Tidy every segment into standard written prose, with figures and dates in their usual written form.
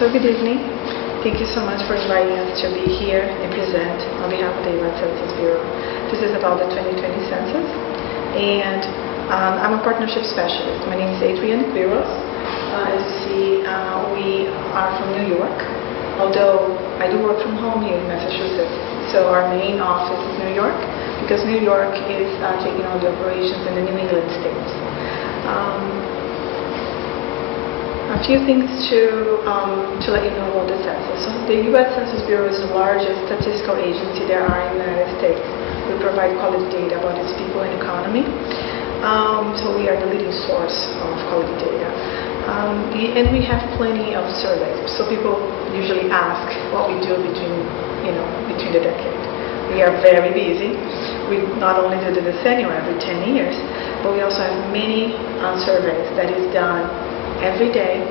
So good evening. Thank you so much for inviting us to be here and present on behalf of the U.S. Census Bureau. This is about the 2020 census, and I'm a partnership specialist. My name is Quiros. As you see, we are from New York, although I do work from home here in Massachusetts. So our main office is New York, because New York is taking on the operations in the New England states. A few things to let you know about the census. So the U.S. Census Bureau is the largest statistical agency there are in the United States. We provide quality data about its people and economy. So we are the leading source of quality data. And we have plenty of surveys. So people usually ask what we do between the decade. We are very busy. We not only do the decennial every 10 years, but we also have many surveys that is done every day,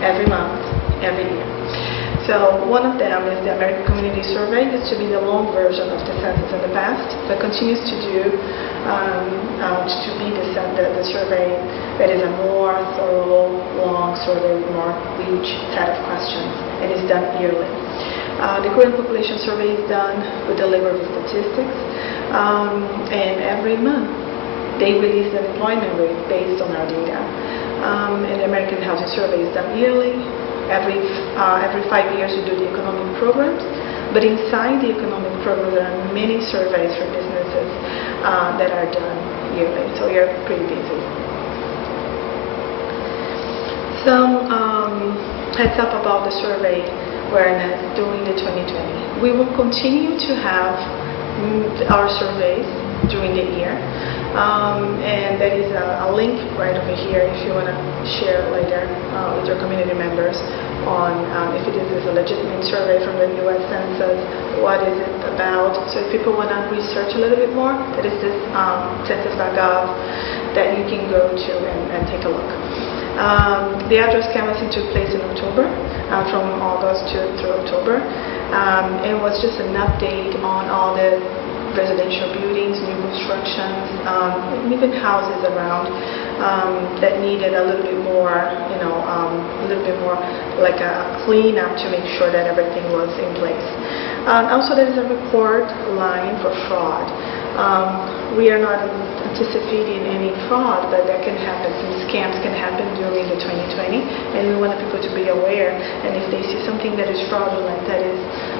every month, every year. So one of them is the American Community Survey. It used to be the long version of the census in the past, but continues to be the survey that is a more thorough, long survey with more rich set of questions, and is done yearly. The current population survey is done with the Labor of Statistics, and every month they release the employment rate based on our data. And the American Housing Survey is done yearly. Every 5 years we do the economic programs, but inside the economic program there are many surveys for businesses that are done yearly, so we are pretty busy. Some heads up about the survey awareness during the 2020. We will continue to have our surveys during the year. And there is a link right over here if you want to share later with your community members on if it is a legitimate survey from the U.S. Census, what is it about. So if people want to research a little bit more, there is this census.gov that you can go to and take a look. The address canvassing took place in October, from August through October. It was just an update on all the residential buildings, new constructions, even houses around that needed a little bit more, like a cleanup to make sure that everything was in place. Also, there is a report line for fraud. We are not anticipating any fraud, but that can happen. Some scams can happen during the 2020, and we want people to be aware. And if they see something that is fraudulent, that is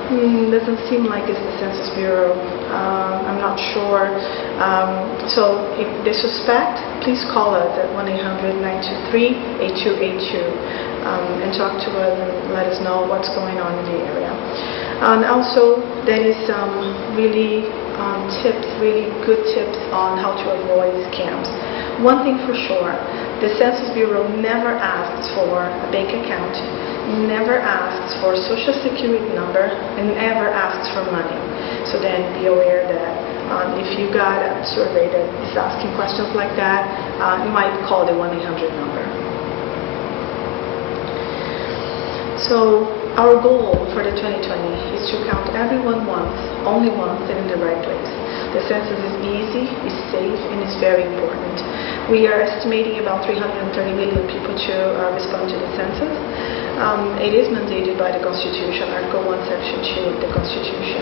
doesn't seem like it's the Census Bureau, I'm not sure. So if they suspect, please call us at 1-800-923-8282 and talk to us and let us know what's going on in the area. And also, there is some really good tips on how to avoid scams. One thing for sure, the Census Bureau never asks for a bank account, never asks for a social security number, and never asks for money. So then be aware that if you got a survey that is asking questions like that, you might call the 1-800 number. So our goal for the 2020 is to count everyone once, only once, and in the right place. The census is easy, is safe, and is very important. We are estimating about 330 million people to respond to the census. It is mandated by the Constitution, Article 1, Section 2 of the Constitution.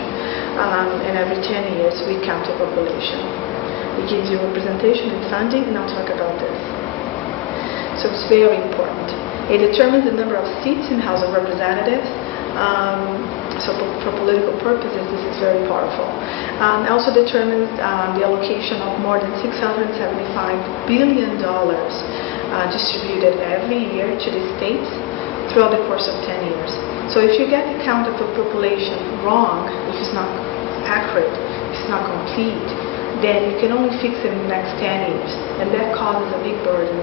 And every 10 years we count the population. It gives you representation and funding, and I'll talk about this. So it's very important. It determines the number of seats in the House of Representatives. So for political purposes, this is very powerful. It also determines the allocation of more than $675 billion distributed every year to the states throughout the course of 10 years. So if you get the count of the population wrong, if it's not accurate, if it's not complete, then you can only fix it in the next 10 years. And that causes a big burden,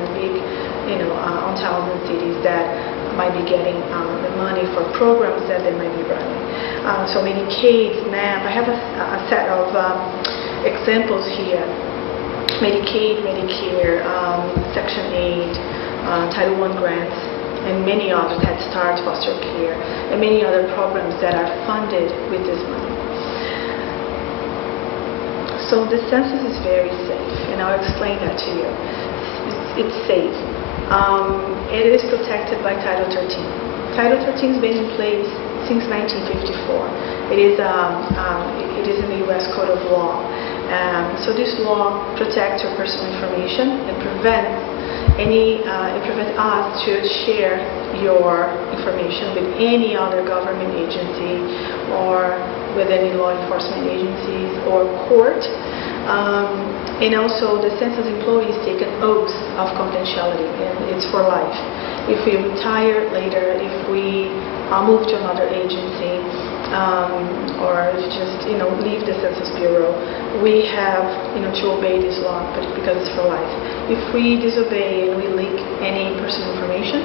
on towns and cities that might be getting the money for programs that they might be running. So Medicaid, SNAP, I have a set of examples here. Medicaid, Medicare, Section 8, Title I grants, and many others, Head Start, foster care, and many other programs that are funded with this money. So the census is very safe, and I'll explain that to you. It's safe. It is protected by Title XIII. Title 13 has been in place since 1954. It is in the U.S. Code of Law. So this law protects your personal information and prevents us to share your information with any other government agency or with any law enforcement agencies or court. And also the census employees take an oath of confidentiality, and it's for life. If we retire later, if we move to another agency, or just leave the Census Bureau, we have to obey this law, but because it's for life. If we disobey and we leak any personal information,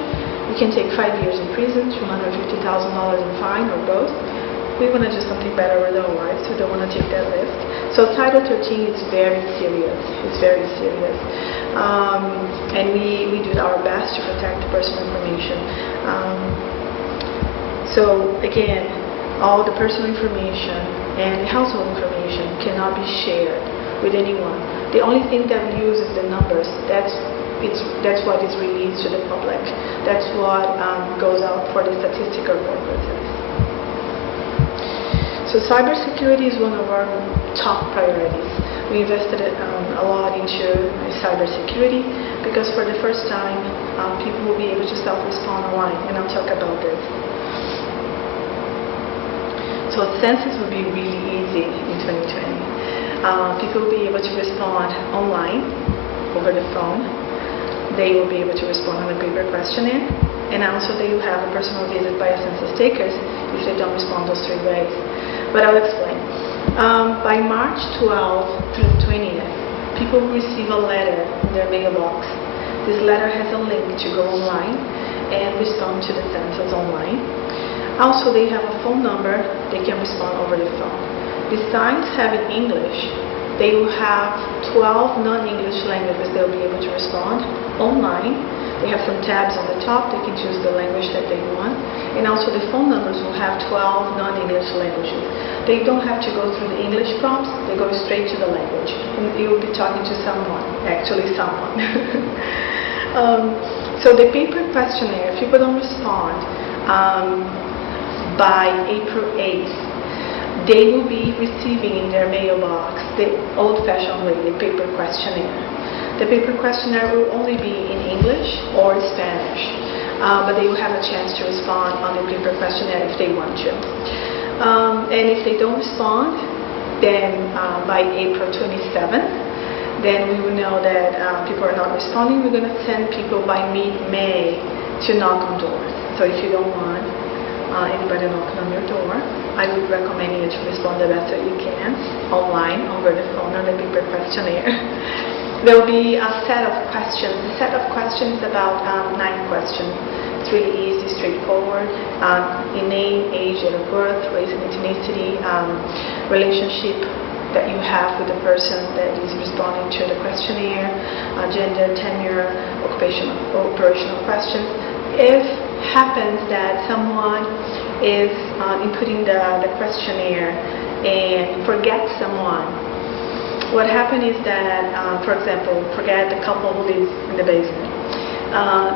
we can take 5 years in prison, $250,000 in fine, or both. We want to do something better with our lives. We don't want to take that risk. So Title 13 is very serious. It's very serious. And we do our best to protect personal information. So again, all the personal information and household information cannot be shared with anyone. The only thing that we use is the numbers. That's what is released to the public. That's what goes out for the statistical purposes. So cybersecurity is one of our top priorities. We invested a lot into cybersecurity because for the first time, people will be able to self-respond online, and I'll talk about this. So census will be really easy in 2020. People will be able to respond online, over the phone. They will be able to respond on a paper questionnaire, and also they will have a personal visit by a census takers if they don't respond those 3 ways. But I'll explain. By March 12th through 20th, people will receive a letter in their mailbox. This letter has a link to go online and respond to the census online. Also, they have a phone number. They can respond over the phone. Besides having English, they will have 12 non-English languages they'll be able to respond online. They have some tabs on the top. They can choose the language that they want. And also the phone numbers will have 12 non-English languages. They don't have to go through the English prompts. They go straight to the language. And you'll be talking to someone, actually someone. So the paper questionnaire, if people don't respond by April 8th, they will be receiving in their mailbox the old-fashioned way, the paper questionnaire. The paper questionnaire will only be in English or Spanish, but they will have a chance to respond on the paper questionnaire if they want to. And if they don't respond, then by April 27th, then we will know that people are not responding. We're going to send people by mid-May to knock on doors. So if you don't want anybody knocking on your door, I would recommend you to respond the best that you can online, over the phone, on the paper questionnaire. There will be a set of questions. The set of questions is about 9 questions. It's really easy, straightforward. Your name, age, date of birth, race and ethnicity, relationship that you have with the person that is responding to the questionnaire, gender, tenure, operational questions. If happens that someone is inputting the questionnaire and forgets someone, what happened is that, for example, forget the couple who lives in the basement.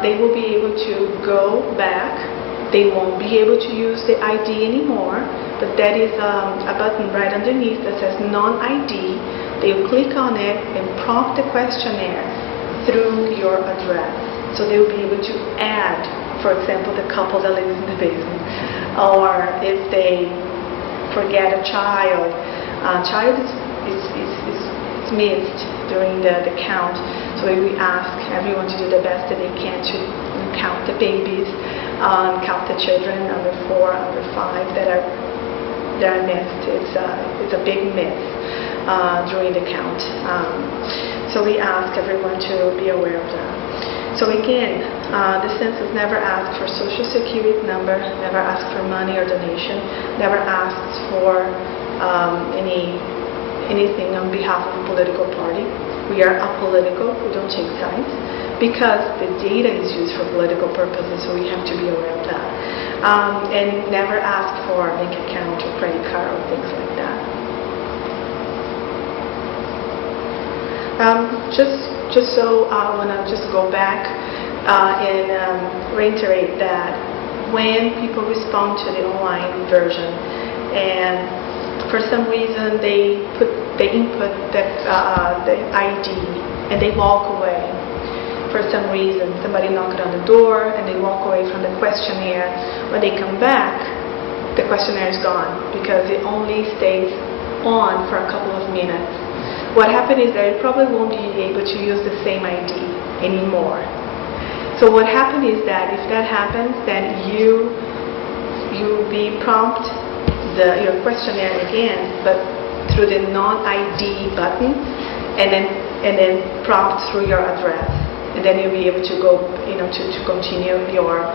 They will be able to go back. They won't be able to use the ID anymore, but that is a button right underneath that says non-ID. They'll click on it and prompt the questionnaire through your address. So they will be able to add, for example, the couple that lives in the basement. Or if they forget a child is missed during the count. So we ask everyone to do the best that they can to count the babies, count the children under 4, under 5 that are missed. It's a big miss during the count. So we ask everyone to be aware of that. So again, the census never asks for social security number, never asks for money or donation, never asks for anything on behalf of a political party. We are apolitical, we don't take sides, because the data is used for political purposes, so we have to be aware of that. And never ask for a bank account or credit card or things like that. So I want to just go back and reiterate that when people respond to the online version, and for some reason they input the ID and they walk away. For some reason, somebody knocked on the door and they walk away from the questionnaire. When they come back, the questionnaire is gone because it only stays on for a couple of minutes. What happened is that you probably won't be able to use the same ID anymore. So what happened is that if that happens, then you be prompt your questionnaire again, but through the non-ID button, and then prompt through your address. And then you'll be able to go, to continue your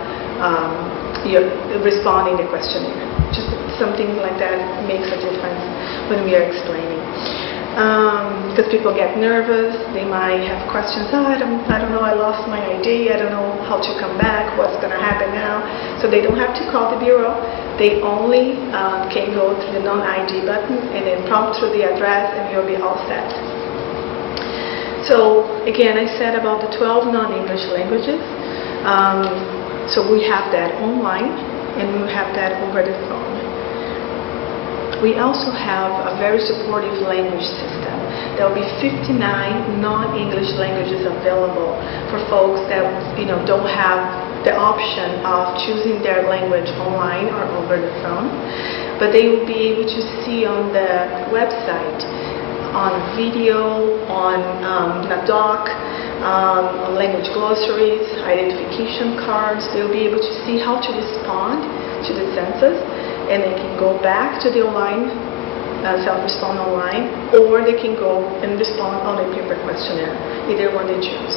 responding the questionnaire. Just something like that makes a difference when we are explaining. Because people get nervous, they might have questions. I don't know, I lost my ID, I don't know how to come back, what's going to happen now. So they don't have to call the bureau. They only can go to the non-ID button and then prompt through the address, and you'll be all set. So again, I said about the 12 non-English languages. So we have that online, and we have that over the phone. We also have a very supportive language system. There will be 59 non-English languages available for folks that don't have the option of choosing their language online or over the phone. But they will be able to see on the website, on video, on a doc, on language glossaries, identification cards. They'll be able to see how to respond to the census, and they can go back to the online, self-respond online, or they can go and respond on a paper questionnaire, either one they choose.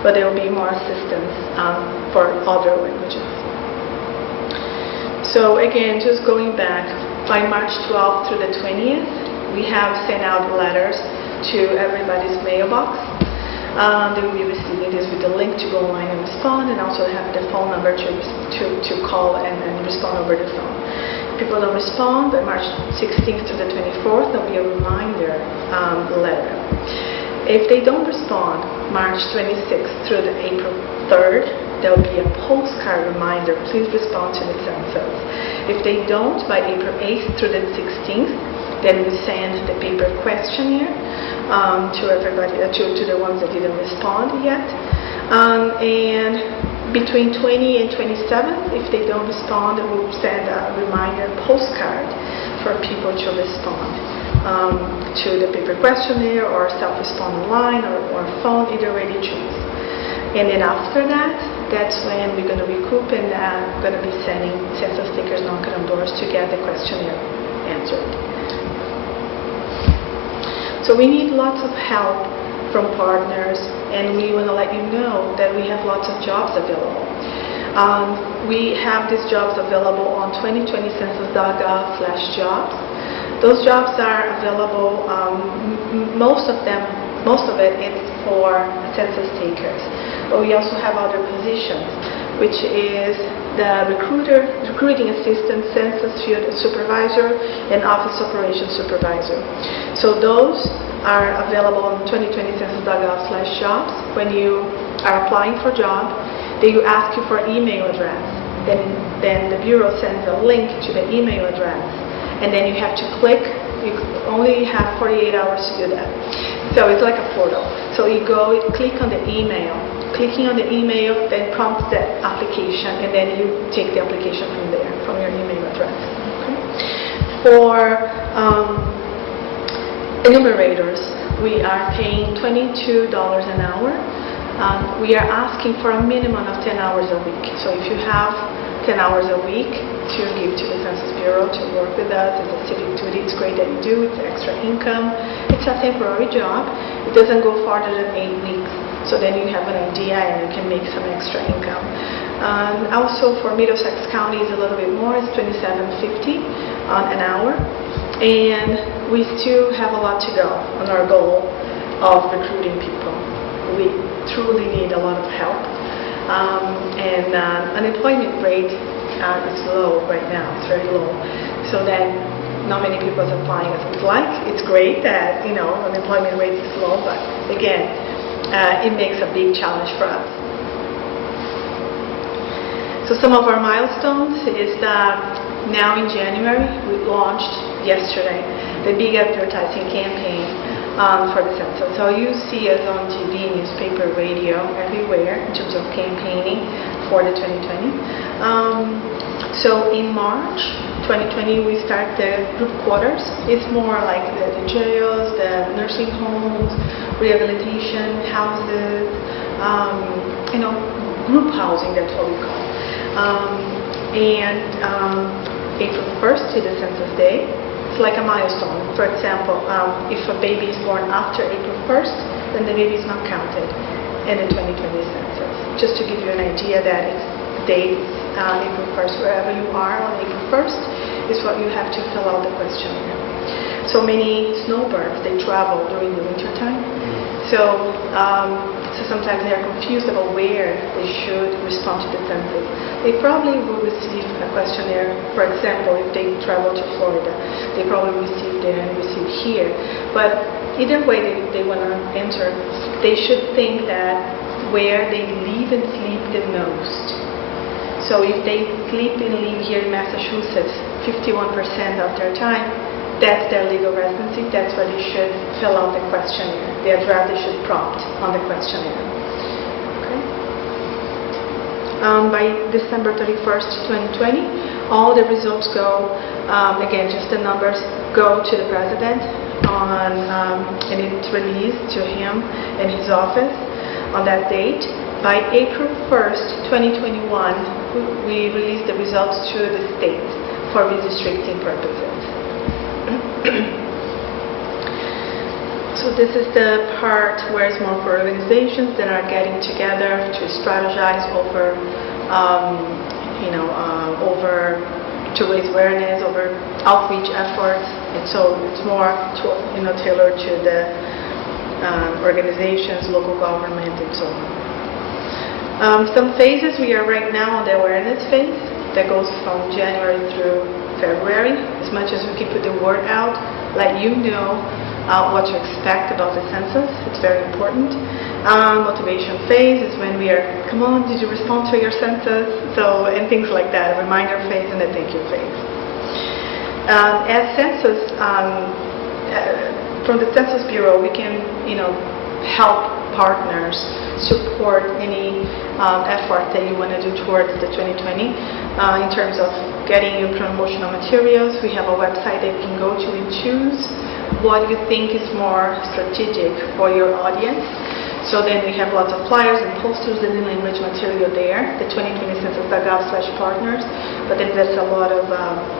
But there will be more assistance for other languages. So again, just going back, by March 12th through the 20th, we have sent out letters to everybody's mailbox. They will be receiving this with the link to go online and respond, and also have the phone number to call and respond over the phone. If people don't respond by March 16th to the 24th, there will be a reminder letter. If they don't respond March 26th through the April 3rd, there will be a postcard reminder, please respond to the census. If they don't by April 8th through the 16th, then we send the paper questionnaire to everybody, to the ones that didn't respond yet. And between 20 and 27th, if they don't respond, we'll send a reminder postcard for people to respond to the paper questionnaire or self-respond online or phone, either way you choose. And then after that, that's when we're going to recoup and going to be sending census takers knocking on doors to get the questionnaire answered. So we need lots of help from partners, and we want to let you know that we have lots of jobs available. We have these jobs available on 2020census.gov/jobs. Those jobs are available, most of it is for census takers. But we also have other positions, which is the recruiting assistant, census field supervisor, and office operations supervisor. So those are available on 2020census.gov/jobs. When you are applying for a job, they will ask you for email address. Then the bureau sends a link to the email address, and then you have to click. You only have 48 hours to do that. So it's like a portal. So you go, you click on the email. Clicking on the email then prompts the application, and then you take the application from there, from your email address. Okay? For enumerators, we are paying $22 an hour. We are asking for a minimum of 10 hours a week. So if you have 10 hours a week to give to the Census Bureau to work with us, it's a civic duty, it's great that you do, it's extra income. It's a temporary job. It doesn't go farther than 8 weeks. So then you have an idea and you can make some extra income. Also for Middlesex County is a little bit more, it's $27.50 an hour. And we still have a lot to go on our goal of recruiting people. We truly need a lot of help. And unemployment rate is low right now, it's very low. So then not many people are applying as we'd like. It's great that, unemployment rate is low, but again, it makes a big challenge for us. So some of our milestones is that now in January, we launched yesterday the big advertising campaign for the census. So you see us on TV, newspaper, radio, everywhere in terms of campaigning for the 2020. So in March 2020, we start the group quarters. It's more like the jails, the nursing homes, rehabilitation houses, group housing, that's what we call. April 1st is the census day. It's like a milestone. For example, if a baby is born after April 1st, then the baby is not counted in the 2020 census. Just to give you an idea that it's dates, April 1st, wherever you are on April 1st, is what you have to fill out the questionnaire. So many snowbirds, they travel during the winter time. So sometimes they are confused about where they should respond to the census. They probably will receive a questionnaire, for example, if they travel to Florida, they probably receive there and receive here. But either way they want to enter, they should think that where they live and sleep the most. So if they sleep and live here in Massachusetts 51% of their time, that's their legal residency. That's where they should fill out the questionnaire. The address they should prompt on the questionnaire. Okay. By December 31st, 2020, all the results go, again, just the numbers go to the president and it's released to him in his office on that date. By April 1st, 2021, we release the results to the states for redistricting purposes. So this is the part where it's more for organizations that are getting together to strategize over, to raise awareness, over outreach efforts, and so it's more tailored to the organizations, local government, and so on. Some phases, we are right now on the awareness phase that goes from January through February. As much as we can put the word out, let you know what to expect about the census. It's very important. Motivation phase is when we are, come on, did you respond to your census? And things like that. A reminder phase and a thank you phase. As census, from the Census Bureau, we can, help partners support any effort that you want to do towards the 2020 in terms of getting you promotional materials. We have a website that you can go to and choose what you think is more strategic for your audience. So then we have lots of flyers and posters and language material there, the 2020 census.gov/partners, but then there's a lot of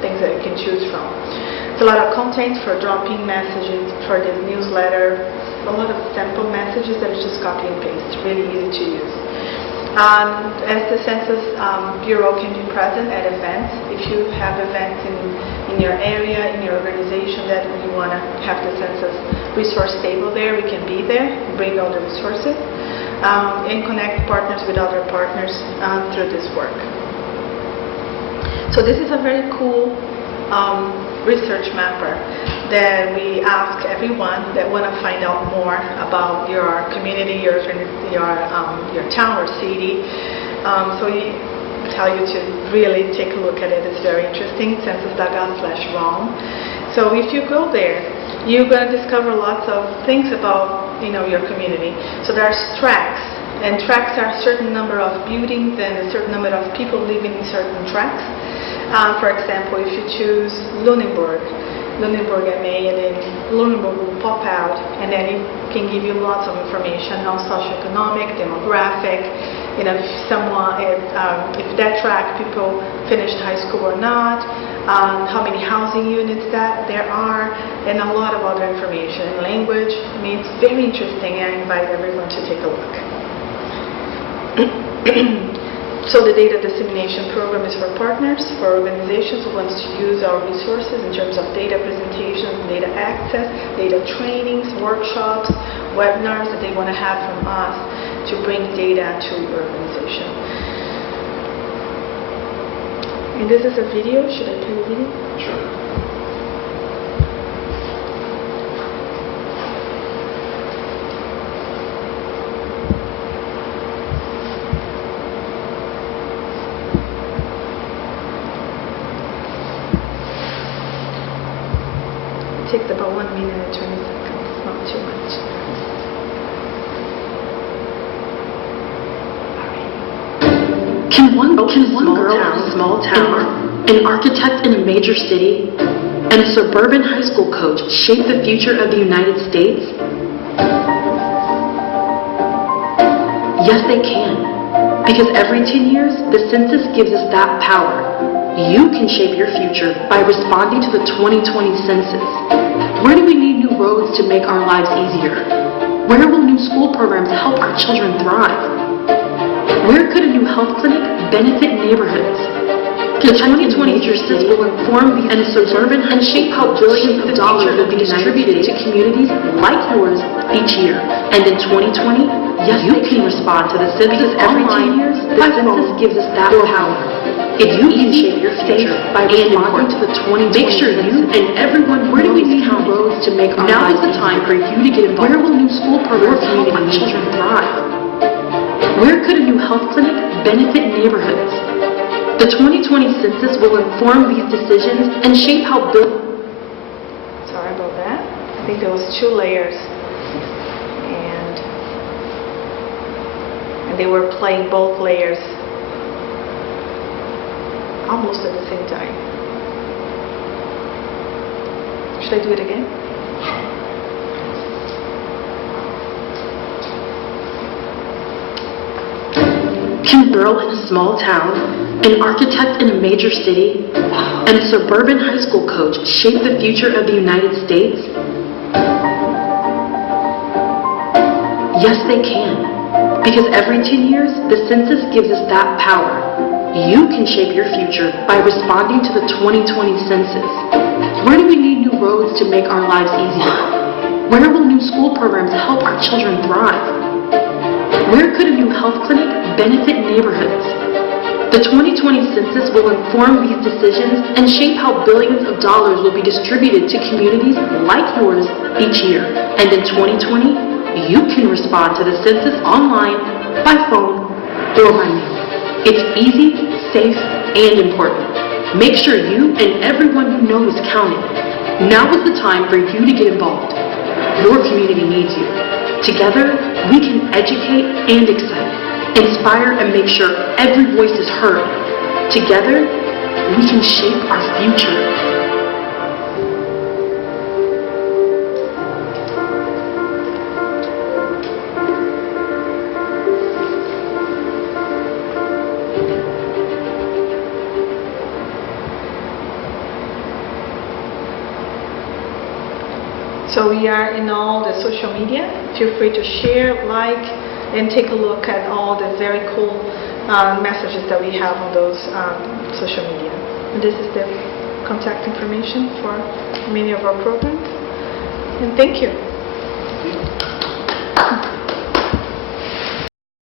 things that you can choose from. It's a lot of content for dropping messages for the newsletter, a lot of sample messages that is just copy and paste, really easy to use. As the Census Bureau can be present at events, if you have events in your area, in your organization that you want to have the census resource table there, we can be there, bring all the resources, and connect partners with other partners through this work. So this is a very cool research mapper that we ask everyone that want to find out more about your community, your town or city. So we tell you to really take a look at it. It's very interesting, census.gov/ROM. So if you go there, you're going to discover lots of things about your community. So there's tracts, and tracts are a certain number of buildings and a certain number of people living in certain tracts. For example, if you choose Lunenburg MA, and then Lunenburg will pop out, and then it can give you lots of information on socioeconomic, demographic, if that tract people finished high school or not, how many housing units that there are, and a lot of other information. Language, it's very interesting, and I invite everyone to take a look. So the data dissemination program is for partners, for organizations who want to use our resources in terms of data presentations, data access, data trainings, workshops, webinars that they want to have from us to bring data to your organization. And this is a video. Should I play the video? Sure. about 1 minute and 20 seconds, not too much. Can one girl in a small town, an architect in a major city, and a suburban high school coach shape the future of the United States? Yes, they can. Because every 10 years, the census gives us that power. You can shape your future by responding to the 2020 census. Where do we need new roads to make our lives easier? Where will new school programs help our children thrive? Where could a new health clinic benefit neighborhoods? The 2020 census will inform these and suburban and shape how billions of dollars will be distributed to communities like yours each year. And in 2020, yes, you can respond to the census every 10 years. The census gives us that power. If you can shape your future by responding to the 2020 make sure you and everyone where do we need new roads to make our lives easier? Now is the time for you to get involved. Where will new school programs help our children thrive? Where could a new health clinic benefit neighborhoods? The 2020 census will inform these decisions and shape how Sorry about that. I think there was 2 layers. And they were playing both layers almost at the same time. Should I do it again? Can a girl in a small town, an architect in a major city, and a suburban high school coach shape the future of the United States? Yes, they can. Because every 10 years, the census gives us that power. You can shape your future by responding to the 2020 census. Where do we need new roads to make our lives easier? Where will new school programs help our children thrive? Where could a new health clinic benefit neighborhoods? The 2020 census will inform these decisions and shape how billions of dollars will be distributed to communities like yours each year. And in 2020, you can respond to the census online, by phone, or by mail. It's easy, safe, and important. Make sure you and everyone you know is counted. Now is the time for you to get involved. Your community needs you. Together, we can educate and excite, inspire, and make sure every voice is heard. Together, we can shape our future. So we are in all the social media. Feel free to share, like, and take a look at all the very cool messages that we have on those social media. And this is the contact information for many of our programs. And thank you.